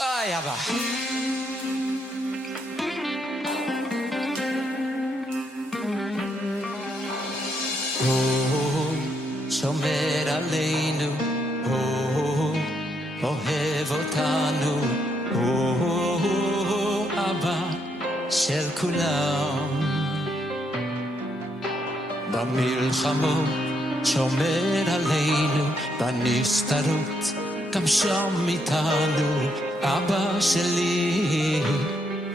איי אבא. שומר עלינו, אוהב אותנו, אבא של כולם. במלחמות שומר עלינו, בנסתרות גם שם איתנו, אבא שלי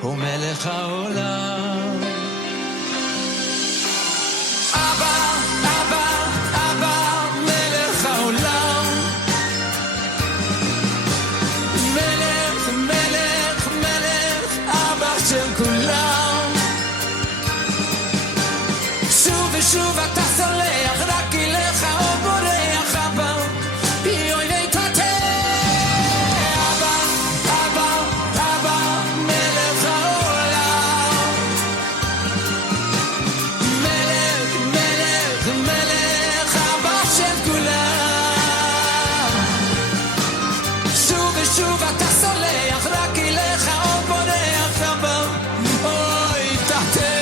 הוא מלך העולם. אבא, אבא, אבא, מלך העולם. מלך, מלך, מלך, אבא של כולם. שוב ושוב אתה סולח, רק אליך או בורח אבא, יוי ויתתה. אבא, אבא, אבא, מלך העולם. מלך, מלך, מלך, אבא של כולם. שוב ושוב אתה סולח, רק אליך או בורח אבא, אוי תתה.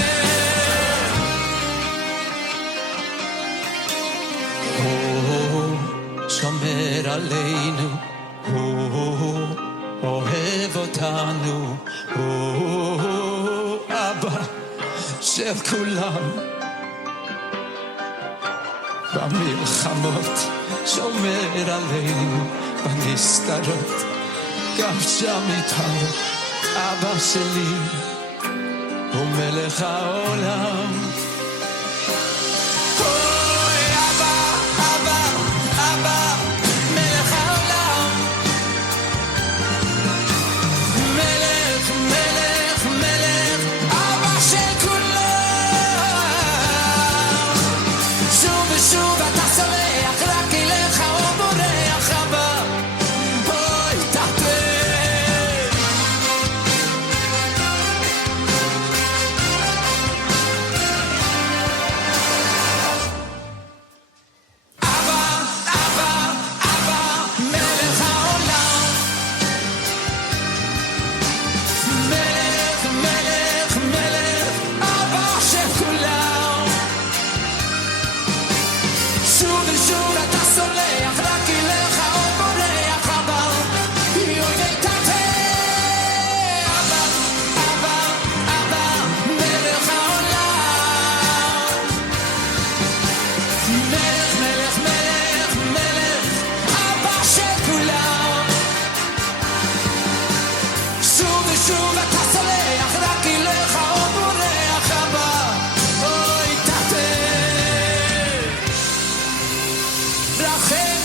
שומר עלינו, אוהב אותנו, אבא של כולם. במלחמות שומר עלינו, בנסתרות גם שם איתנו, אבא שלי הוא מלך העולם. Hey!